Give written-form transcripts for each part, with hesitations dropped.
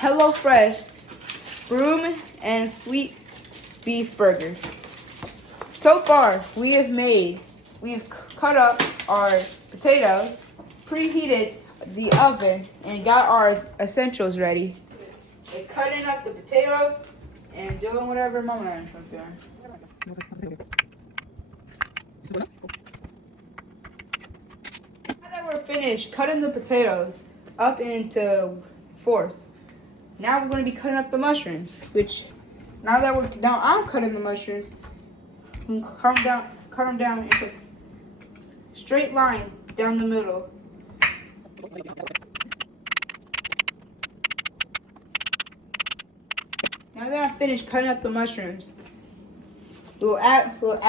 HelloFresh Sprum and Sweet Beef Burger. So far, we've cut up our potatoes, preheated the oven, and got our essentials ready. We're cutting up the potatoes and doing whatever Mama was doing. Now that we're finished cutting the potatoes up into fourths, now we're going to be cutting up the mushrooms. Which, now I'm cutting the mushrooms, and cut them down into straight lines down the middle. Now that I'm finished cutting up the mushrooms, we'll put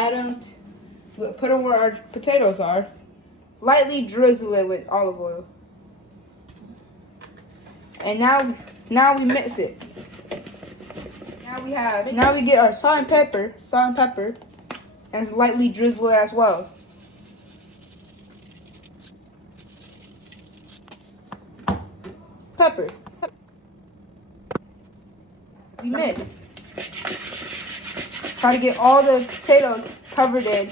them where our potatoes are. Lightly drizzle it with olive oil. And now we mix it. Now we get our salt and pepper, and lightly drizzle it as well. Pepper. We mix. Try to get all the potatoes covered in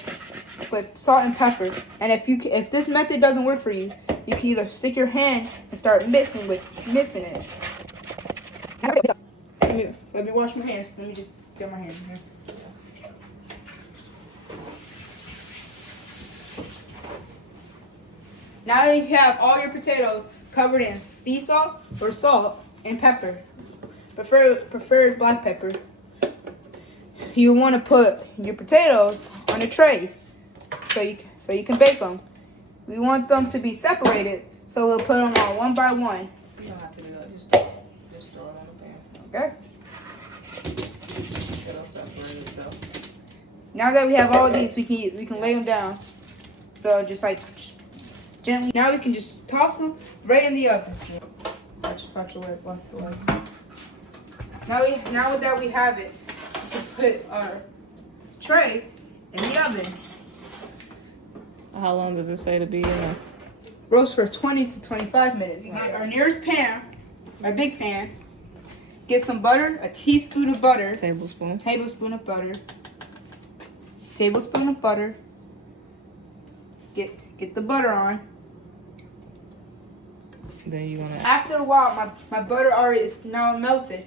with salt and pepper. And if this method doesn't work for you, you can either stick your hand and start mixing it. Let me wash my hands. Let me just get my hands in here. Now that you have all your potatoes covered in sea salt or salt and pepper, preferred black pepper, you want to put your potatoes on a tray so you can bake them. We want them to be separated, so we'll put them on one by one. You don't have to do that. Just throw it on the pan. Okay. It'll separate itself. Now that we have all of these, we can lay them down. So just gently. Now we can just toss them right in the oven. Watch the way. Now that we have it, we can put our tray in the oven. How long does it say to be in there? Roast for 20 to 25 minutes. Our nearest pan, our big pan, get some butter, a teaspoon of butter. Tablespoon of butter. Tablespoon of butter. Get the butter on. Then you want to... After a while, my butter already is now melted.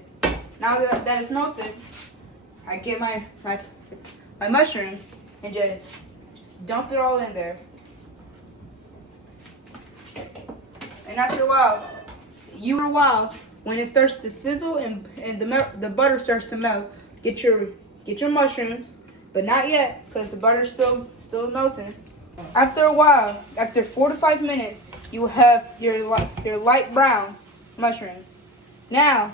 Now that it's melted, I get my mushroom and just dump it all in there. And after a while, when it starts to sizzle and the butter starts to melt, get your mushrooms, but not yet because the butter's still melting. After a while, after 4 to 5 minutes, you have your light brown mushrooms. Now,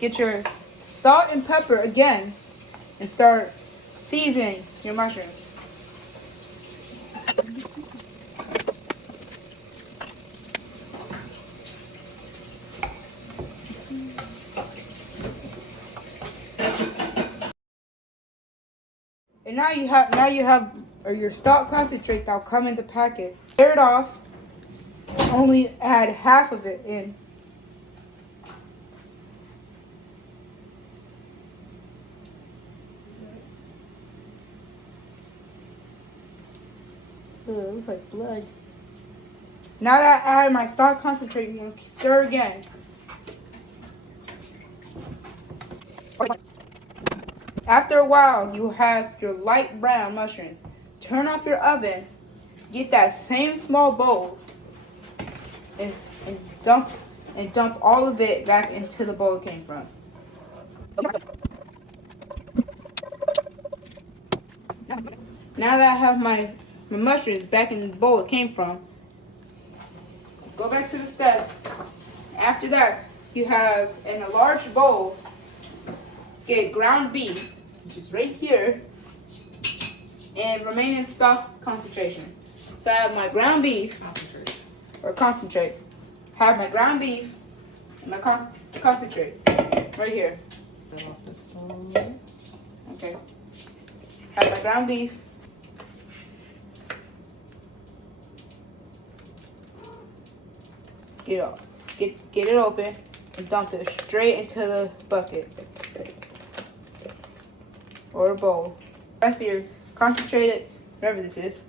get your salt and pepper again and start seasoning your mushrooms. And now you have your stock concentrate that'll come in the packet. Tear it off. Only add half of it in. It looks like blood. Now that I add my stock concentrate, I'm going to stir again. After a while, you have your light brown mushrooms. Turn off your oven. Get that same small bowl and dump all of it back into the bowl it came from. Now that I have my mushrooms back in the bowl it came from, go back to the steps. After that, you have in a large bowl, get ground beef, which is right here, and remain in stock concentration. So I have my ground beef, concentrate. Have my ground beef and my concentrate right here. Okay. Have my ground beef. Get it open. and dump it straight into the bucket or a bowl. The rest of your concentrated, whatever this is,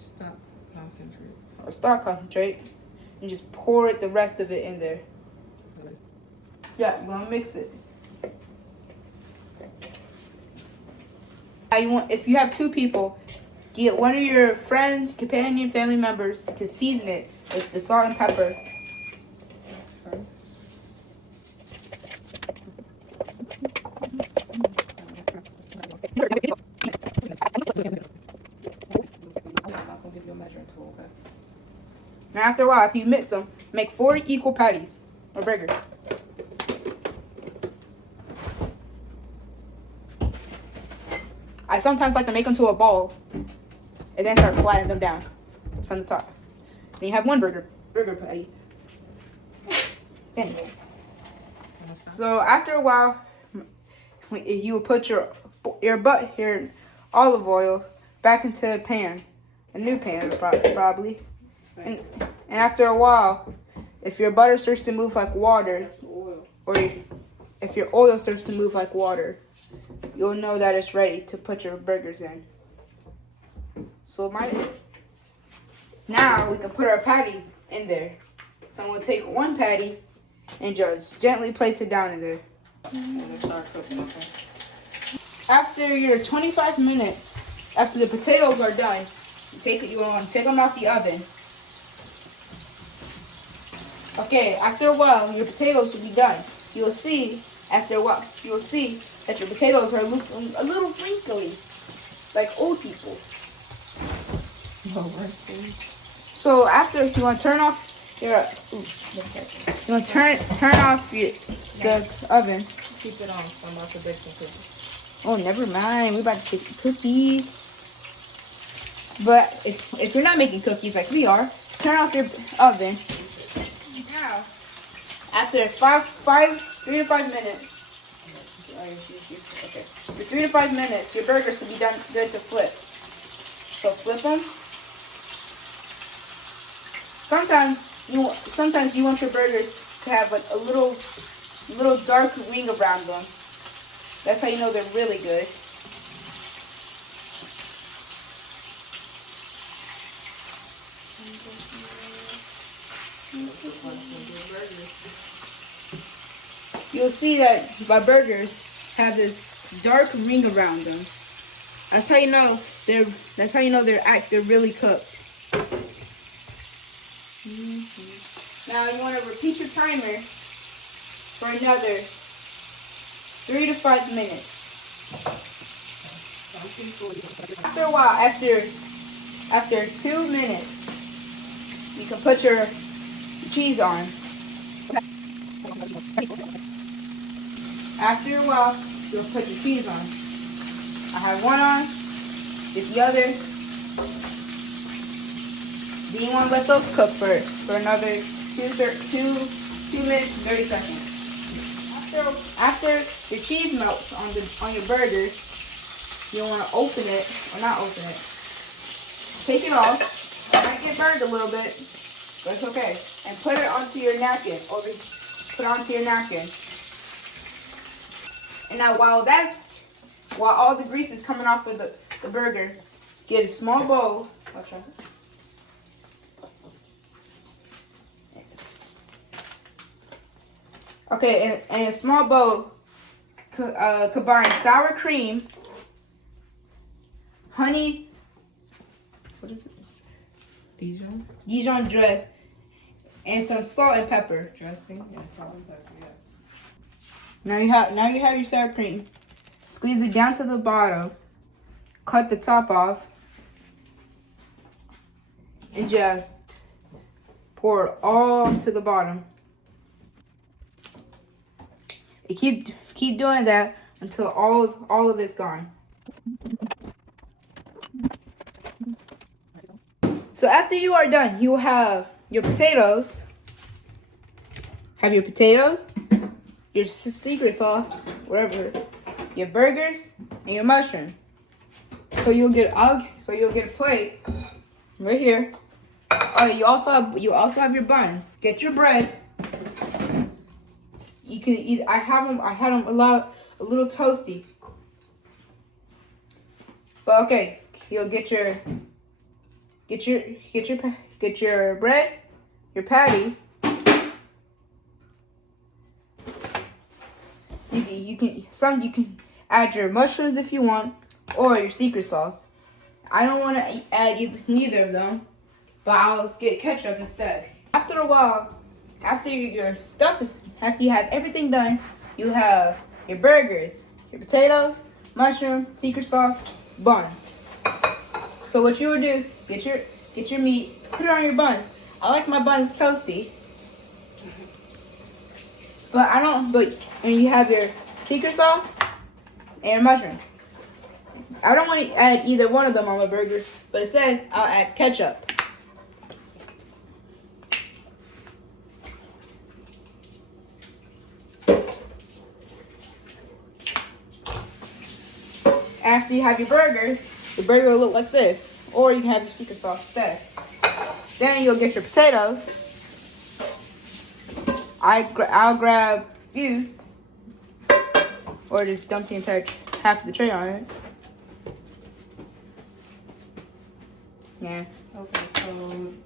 Stock concentrate. or stock concentrate, and just pour the rest of it in there. Yeah, you want to mix it. Now if you have 2 people, get one of your friends, companion, family members to season it with the salt and pepper. I'll give you a measuring tool, okay? Now after a while, after you mix them, make 4 equal patties or burgers. I sometimes like to make them to a ball and then start flattening them down from the top. Then you have 1 burger patty. Anyway. So after a while, you will put your olive oil back into a pan, a new pan probably. And after a while, if your butter starts to move like water, or if your oil starts to move like water, you'll know that it's ready to put your burgers in. So now we can put our patties in there. So I'm going to take 1 patty and just gently place it down in there. And start cooking, okay? After your 25 minutes, after the potatoes are done, you want to take them out the oven. Okay, after a while, your potatoes will be done. You'll see after a while, that your potatoes are a little wrinkly, like old people. So after you want to turn off the oven. Keep it on. So I'm about to bake some cookies. Oh, never mind. We're about to make cookies. But if you're not making cookies like we are, turn off your oven. Now, after 3 to 5 minutes, okay, for 3 to 5 minutes, your burgers should be done good to flip. So flip them. Sometimes you want your burgers to have like a little dark ring around them. That's how you know they're really good. You'll see that my burgers have this dark ring around them. That's how you know they're really cooked. Now you want to repeat your timer for another 3 to 5 minutes. After a while, after 2 minutes, you can put your cheese on. After a while, you'll put your cheese on. I have one on, get the other. Then you want to let those cook for another 2 minutes and 30 seconds. After your cheese melts on your burger, you want to open it, or not open it. Take it off. It might get burned a little bit, but it's okay. And put it onto your napkin. Put it onto your napkin. And now while all the grease is coming off of the burger, get a small bowl. Watch out. Okay, and a small bowl, combine sour cream, honey, what is it? Dijon dress, and some salt and pepper. Dressing and salt and pepper, yeah. Now you have your sour cream. Squeeze it down to the bottom. Cut the top off, and just pour it all to the bottom. You keep doing that until all of it's gone. So after you are done, you will have your potatoes. Your secret sauce, whatever, your burgers, and your mushroom. So you'll get a plate right here. Oh, you also have your buns. Get your bread. you can eat. I had them a little toasty. But okay, you'll get your bread, your patty. You can add your mushrooms if you want, or your secret sauce. I don't want to add neither of them, but I'll get ketchup instead. After a while, after you have everything done, you have your burgers, your potatoes, mushroom, secret sauce, buns. So what you would do, get your meat, put it on your buns. I like my buns toasty. And you have your secret sauce and your mushroom. I don't want to add either one of them on my burger, but instead I'll add ketchup. After you have your burger will look like this, or you can have your secret sauce instead. Then you'll get your potatoes. I'll grab a few, or just dump the entire half of the tray on it. Yeah. Okay, so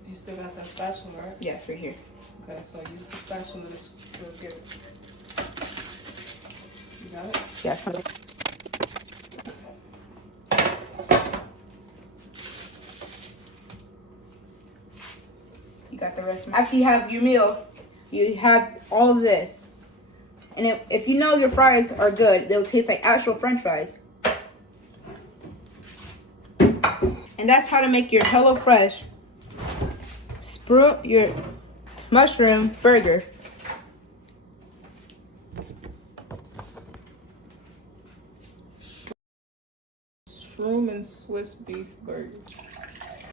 you still got that spatula, right? Yeah, it's right here. Okay, so use the spatula to get it. You got it? Yes. You got the rest. After you have your meal, you have all of this. And if you know your fries are good, they'll taste like actual French fries. And that's how to make your HelloFresh your mushroom burger. Shroom and Swiss beef burgers.